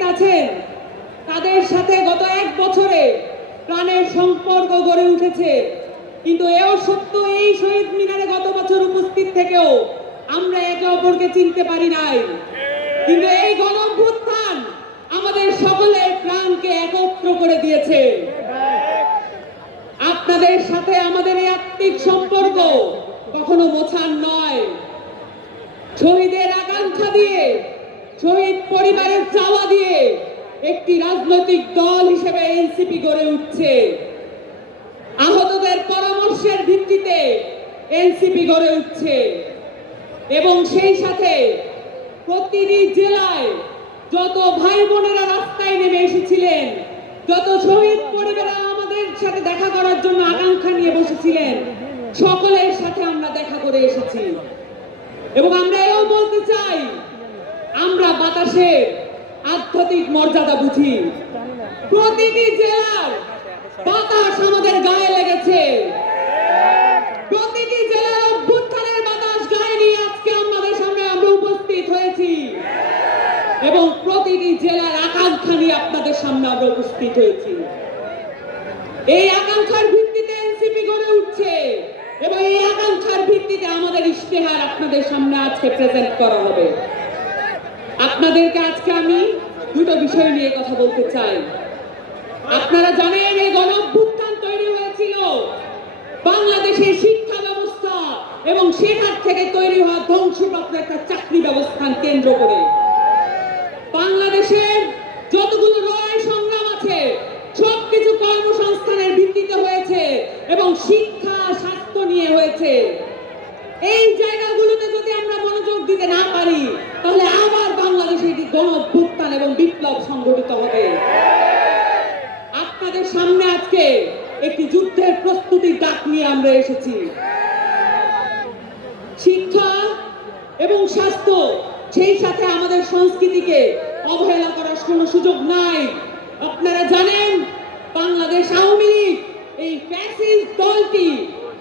উপস্থিত আছেন, তাদের সাথে গত এক বছরে প্রাণের সম্পর্ক গড়ে উঠেছে। কিন্তু এও সত্য, এই শহীদ মিনারে গত বছর উপস্থিত থেকেও আমরা একে অপরকে চিনতে পারি নাই। কিন্তু এই গণ অভ্যুত্থান আমাদের সকলের প্রাণকে একত্র করে দিয়েছে। আপনাদের সাথে আমাদের এই আত্মিক সম্পর্ক কখনো মোছার নয়। শহীদের আকাঙ্ক্ষা দিয়ে শহীদ পরিবারের চাওয়া দিয়ে একটি রাজনৈতিক দল হিসেবে এনসিপি গড়ে উঠছে। আহতদের পরামর্শের ভিত্তিতে এনসিপি গড়ে উঠছে। এবং সেই সাথে প্রতিটি জেলায় যত ভাই বোনেরা রাস্তায় নেমে এসেছিলেন, যত শহীদ পরিবারা আমাদের সাথে দেখা করার জন্য আকাঙ্ক্ষা নিয়ে বসেছিলেন, সকলের সাথে আমরা দেখা করে এসেছি। এবং আমরা এও বলতে চাই, আমরা বাতাসের আধ্যাত্মিক মর্যাদা বুঝি। প্রতিটি জেলার বাতাস আমাদের গায়ে লেগেছে। প্রতিটি জেলার অভ্যুত্থানের বাতাস গায়ে নিয়ে আজকে আমাদের সামনে আমরা উপস্থিত হয়েছি। এবং প্রতিটি জেলার আকাঙ্ক্ষা নিয়ে আপনাদের সামনে আমরা উপস্থিত হয়েছি। এই আকাঙ্ক্ষার ভিত্তিতে এনসিপি গড়ে উঠছে এবং এই আকাঙ্ক্ষার ভিত্তিতে আমাদের ইশতেহার আপনাদের সামনে আজকে প্রেজেন্ট করা হবে। আপনাদেরকে আজকে আমি দুটো বিষয় নিয়ে কথা বলতে চাই। আপনারা জানেন এই গণ তৈরি হয়েছিল। বাংলাদেশের শিক্ষা ব্যবস্থা এবং সেখান থেকে তৈরি হওয়া ধ্বংসপ্রাপ্ত একটা চাকরি ব্যবস্থান কেন্দ্র করে। বাংলাদেশের যতগুলো লড়াই সংগ্রাম আছে, সবকিছু কর্মসংস্থানের ভিত্তিতে হয়েছে এবং শিক্ষা, স্বাস্থ্য নিয়ে হয়েছে। এই জায়গাগুলোতে যদি আমরা মনোযোগ দিতে না পারি, তাহলে আবার গণ এবং বিপ্লব সংগঠিত হবে। আপনাদের সামনে আজকে একটি যুদ্ধের প্রস্তুতির ডাক নিয়ে আমরা এসেছি। শিক্ষা এবং স্বাস্থ্য, সেই সাথে আমাদের সংস্কৃতিকে অবহেলা করার কোনো সুযোগ নাই। আপনারা জানেন, বাংলাদেশ আওয়ামী লীগ, এই ফ্যাসিস্ট দলটি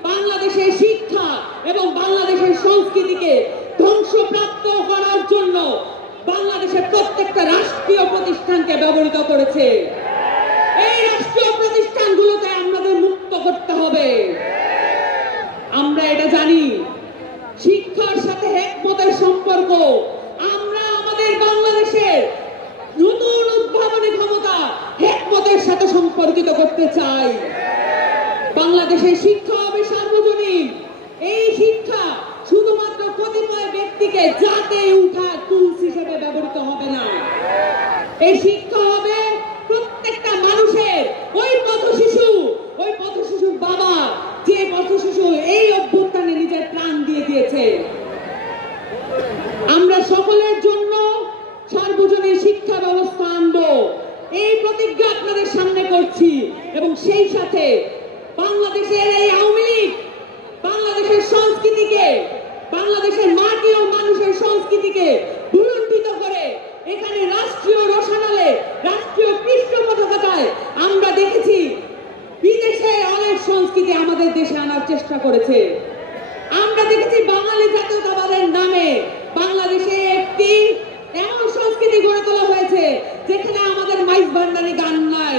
বাংলাদেশের শিক্ষা এবং বাংলাদেশের সংস্কৃতিকে ধ্বংসপ্রাপ্ত করার জন্য বাংলাদেশের প্রত্যেকটা রাষ্ট্রীয় প্রতিষ্ঠানকে ব্যবহৃত করেছে। এই রাষ্ট্রীয় প্রতিষ্ঠানগুলোকে আমাদের মুক্ত করতে হবে। আমরা এটা জানি। শিক্ষার সাথে একমতের সম্পর্ক। আমরা আমাদের বাংলাদেশের নতুন উদ্ভাবনী ক্ষমতা একমতের সাথে সম্পর্কিত করতে চাই। বাংলাদেশের শিক্ষা হবে সার্বজনীন। এই শিক্ষা শুধুমাত্র কতিপয় ব্যক্তিকে জাতে উঠা টুলস হিসেবে ব্যবহৃত হবে না। এই শিক্ষা হবে প্রত্যেকটা মানুষের। ওই পথ শিশু, ওই পথ শিশুর বাবা, যে পথ শিশু এই অভ্যুত্থানে নিজের প্রাণ দিয়ে দিয়েছে আমরা সকলের জন্য সার্বজনীন শিক্ষা ব্যবস্থা আনব। এই প্রতিজ্ঞা আপনাদের সামনে করছি এবং সেই সাথে বাংলাদেশের এই আওয়ামী লীগ, বাংলাদেশের সংস্কৃতিকে, বাংলাদেশের মাটি ও মানুষের সংস্কৃতিকে ভুলুণ্ঠিত করে এখানে রাষ্ট্রীয় রসানালে রাষ্ট্রীয় পৃষ্ঠপোষকতায় আমরা দেখেছি বিদেশে অনেক সংস্কৃতি আমাদের দেশে আনার চেষ্টা করেছে। আমরা দেখেছি বাঙালি জাতীয়তাবাদের নামে বাংলাদেশে একটি এমন সংস্কৃতি গড়ে তোলা হয়েছে, যেখানে আমাদের মাইজ ভান্ডারি গান নাই,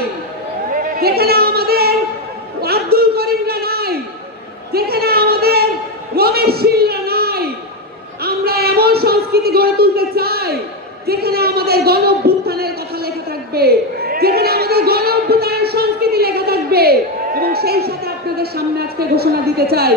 যেখানে আমাদের আব্দুল করিমরা নাই, যেখানে আমাদের রমেশ শীলরা নাই। আমরা এমন সংস্কৃতি গড়ে তুলতে চাই, যেখানে আমাদের গণ অভ্যুত্থানের কথা লেখা থাকবে যেখানে আমাদের গণ অভ্যুত্থানের সংস্কৃতি লেখা থাকবে এবং সেই সাথে আপনাদের সামনে আজকে ঘোষণা দিতে চাই।